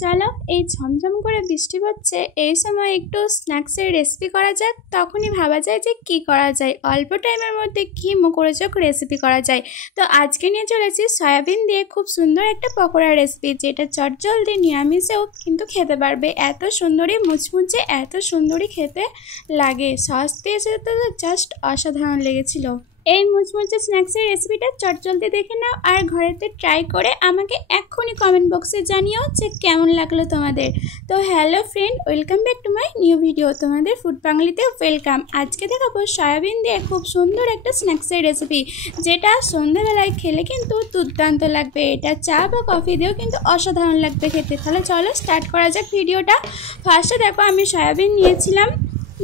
চলো এই ঝমঝম করে বৃষ্টি পড়ছে এই সময় একটু স্ন্যাক্সের রেসিপি করা যাক। তখনই ভাবা যায় যে কি করা যায়, অল্প টাইমের মধ্যে কি মুখরোচক রেসিপি করা যায়। তো আজকে নিয়ে চলেছি সয়াবিন দিয়ে খুব সুন্দর একটা পকোড়া রেসিপি, যেটা চটজলদি নিরামিষেও কিন্তু খেতে পারবে। এত সুন্দরই মুচমুচে, এত সুন্দরই খেতে লাগে। সস দিয়ে তো জাস্ট অসাধারণ লেগেছিল। এই মুচমুচে স্ন্যাক্সের রেসিপিটা চটজলদি দেখে নাও আর ঘরেতে ট্রাই করে আমাকে এক্ষুনি কমেন্ট বক্সে জানিও যে কেমন লাগলো তোমাদের। তো hello friend, welcome back to my new video. তোমাদের ফুড বাঙালিতে ওয়েলকাম। আজকে দেখাবো সয়াবিন দিয়ে খুব সুন্দর একটা স্ন্যাক্সের রেসিপি, যেটা সন্ধ্যাবেলায় খেলে কিন্তু দুর্দান্ত লাগবে। এটা চা বা কফি দিয়েও কিন্তু অসাধারণ লাগবে খেতে। তাহলে চলো স্টার্ট করা যাক ভিডিওটা। ফার্স্টে দেখো আমি সয়াবিন নিয়েছিলাম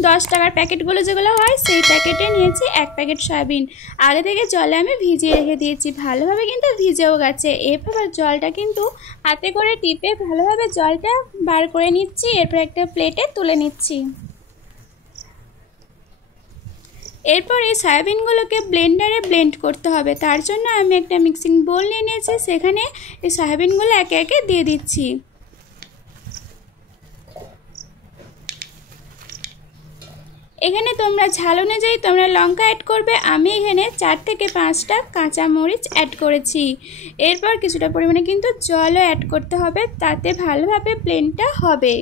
10 টাকার প্যাকেটগুলো যেগুলো হয় সেই প্যাকেটে নিয়েছি 1 প্যাকেট সয়াবিন। আগে থেকে জলে আমি ভিজিয়ে রেখে দিয়েছি, ভালোভাবে কিন্তু ভিজেও গেছে। এরপর জলটা কিন্তু হাতে করে টিপে ভালোভাবে জলটা বার করে নিচ্ছি। এরপর একটা প্লেটে তুলে নিচ্ছি। এরপর এই সয়াবিনগুলোকে ব্লেন্ডারে ব্লেন্ড করতে হবে। তার জন্য আমি একটা মিক্সিং বোল নিয়ে নিয়েছি, সেখানে এই সয়াবিনগুলো একে একে দিয়ে দিচ্ছি। এখানে তোমরা ঝাল অনুযায়ী তোমরা লঙ্কা অ্যাড করবে। আমি এখানে 4 থেকে 5টা কাঁচা মরিচ অ্যাড করেছি। এরপর কিছুটা পরিমাণে কিন্তু জলও অ্যাড করতে হবে, তাতে ভালোভাবে ব্লেন্ডটা হবে।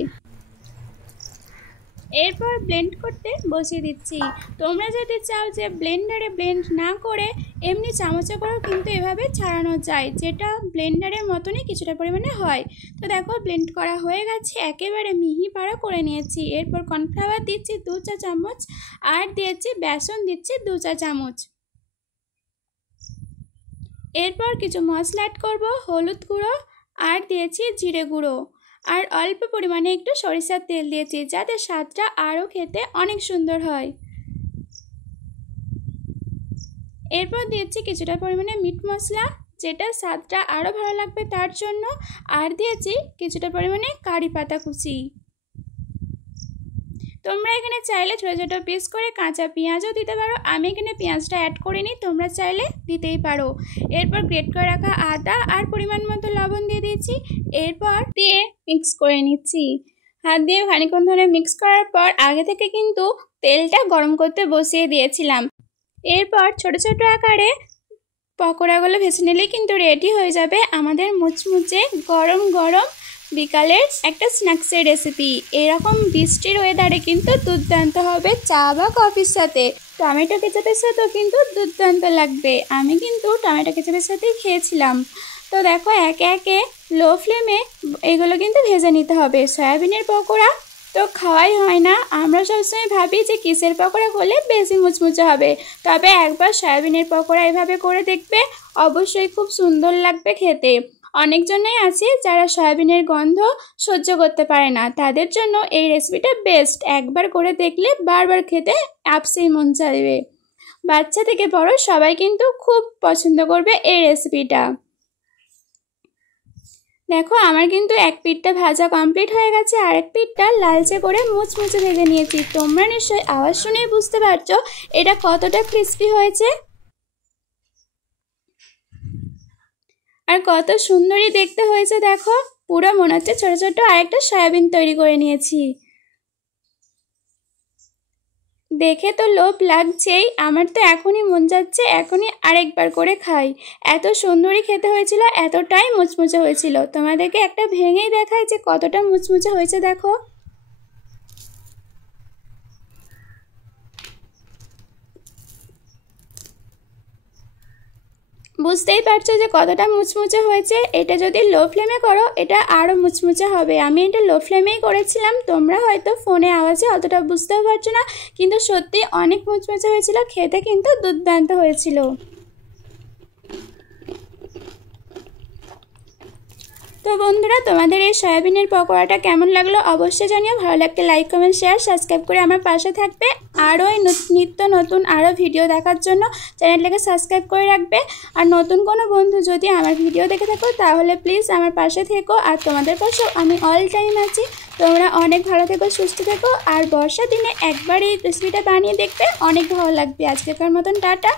এরপর ব্লেন্ড করতে বসিয়ে দিচ্ছি। তোমরা যদি চাও যে ব্লেন্ডারে ব্লেন্ড না করে এমনি চামচে করেও কিন্তু এভাবে ছাড়ানো যায়, যেটা ব্লেন্ডারের মতনই কিছুটা পরিমাণে হয়। তো দেখো ব্লেন্ড করা হয়ে গেছে, একেবারে মিহি পাড়া করে নিয়েছি। এরপর কর্নফ্লাওয়ার দিচ্ছি 2 চা চামচ, আর দিয়েছি বেসন দিচ্ছি 2 চা চামচ। এরপর কিছু মশলা অ্যাড করবো, হলুদ গুঁড়ো আর দিয়েছি জিরে গুঁড়ো, আর অল্প পরিমাণে একটু সরিষার তেল দিয়েছি, যাতে স্বাদটা আরও খেতে অনেক সুন্দর হয়। এরপর দিয়েছি কিছুটা পরিমাণে মিট মশলা, যেটা স্বাদটা আরও ভালো লাগবে তার জন্য, আর দিয়েছি কিছুটা পরিমাণে কারি পাতা কুচি। তোমরা এখানে চাইলে ছোটো ছোটো পিস করে কাঁচা পেঁয়াজও দিতে পারো, আমি এখানে পেঁয়াজটা অ্যাড করিনি, তোমরা চাইলে দিতেই পারো। এরপর গ্রেট করে রাখা আদা আর পরিমাণ মতো লবণ দিয়ে দিয়েছি। এরপর দিয়ে মিক্স করে নিচ্ছি। হাত দিয়ে খানিকক্ষণ ধরে মিক্স করার পর আগে থেকে কিন্তু তেলটা গরম করতে বসিয়ে দিয়েছিলাম। এরপর ছোট ছোট আকারে পকোড়াগুলো ভেজে নিলেই কিন্তু রেডি হয়ে যাবে আমাদের মুচমুচে গরম গরম বিকালের একটা স্ন্যাক্সের রেসিপি। এরকম বৃষ্টির ওয়েদারে কিন্তু দুর্দান্ত হবে চা বা কফির সাথে। টমেটো কেচাপের সাথেও কিন্তু দুর্দান্ত লাগবে। আমি কিন্তু টমেটো কেচাপের সাথেই খেয়েছিলাম। তো দেখো একে একে লো ফ্লেমে এগুলো কিন্তু ভেজে নিতে হবে। সয়াবিনের পকোড়া তো খাওয়াই হয় না, আমরা সবসময় ভাবি যে কিসের পকোড়া করলে বেশি মুচমুচে হবে। তবে একবার সয়াবিনের পকোড়া এভাবে করে দেখবে, অবশ্যই খুব সুন্দর লাগবে খেতে। অনেকজনই আছে যারা সয়াবিনের গন্ধ সহ্য করতে পারে না, তাদের জন্য এই রেসিপিটা বেস্ট। একবার করে দেখলে বারবার খেতে আপসেই মন চাইবে। বাচ্চা থেকে বড় সবাই কিন্তু খুব পছন্দ করবে এই রেসিপিটা। দেখো আমার কিন্তু এক পিঠটা ভাজা কমপ্লিট হয়ে গেছে, আর এক পিঠটা লালচে করে মুচমুচে ভেজে নিয়েছি। তোমরা নিশ্চয়ই আওয়াজ শুনেই বুঝতে পারছো এটা কতটা ক্রিস্পি হয়েছে আর কত সুন্দরই দেখতে হয়েছে। দেখো পুরো মনে হচ্ছে ছোট ছোট আরেকটা সয়াবিন তৈরি করে নিয়েছি। দেখে তো লোভ লাগছেই, আমার তো এখনই মন যাচ্ছে এখনই আরেকবার করে খাই। এত সুন্দরই খেতে হয়েছিল, এতটাই মুচমুচে হয়েছিল। তোমাদেরকে একটা ভেঙেই দেখাই যে কতটা মুচমুচে হয়েছে। দেখো বুঝতেই পারছো যে কতটা মুচমুচে হয়েছে। এটা যদি লো ফ্লেমে করো এটা আরও মুচমুচে হবে। আমি এটা লো ফ্লেমেই করেছিলাম, তোমরা হয়তো ফোনে আওয়াজে অতটা বুঝতেও পারছো না, কিন্তু সত্যি অনেক মুচমুচে হয়েছিল, খেতে কিন্তু দুর্দান্ত হয়েছিল। তো বন্ধুরা তোমাদের এই সয়াবিনের পকোড়াটা কেমন লাগলো অবশ্যই জানিও। ভালো লাগলে লাইক কমেন্ট শেয়ার সাবস্ক্রাইব করে আমার পাশে থাকবে। আরও এই নিত্য নতুন আরও ভিডিও দেখার জন্য চ্যানেলটাকে সাবস্ক্রাইব করে রাখবে। আর নতুন কোনো বন্ধু যদি আমার ভিডিও দেখে থাকো তাহলে প্লিজ আমার পাশে থেকো, আর তোমাদের পাশেও আমি অল টাইম আছি। তোমরা অনেক ভালো থেকো, সুস্থ থেকো, আর বর্ষার দিনে একবার এই রেসিপিটা বানিয়ে দেখবে, অনেক ভালো লাগবে। আজকের মতন টাটা।